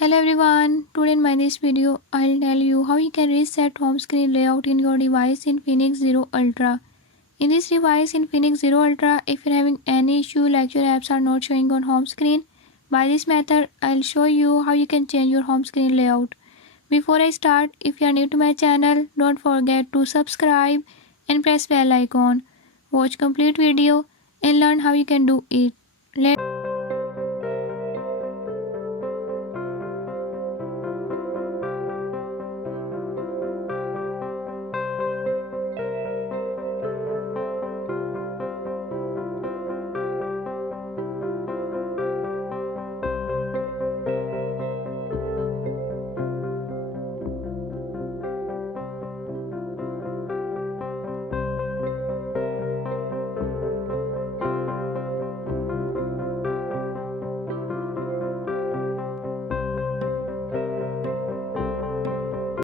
Hello everyone, today in my this video I'll tell you how you can reset home screen layout in your device in Infinix Zero Ultra. In this device in Infinix Zero Ultra, if you're having any issue like your apps are not showing on home screen, by this method I'll show you how you can change your home screen layout. Before I start, if you are new to my channel, don't forget to subscribe and press bell icon. Watch complete video and learn how you can do it. Let's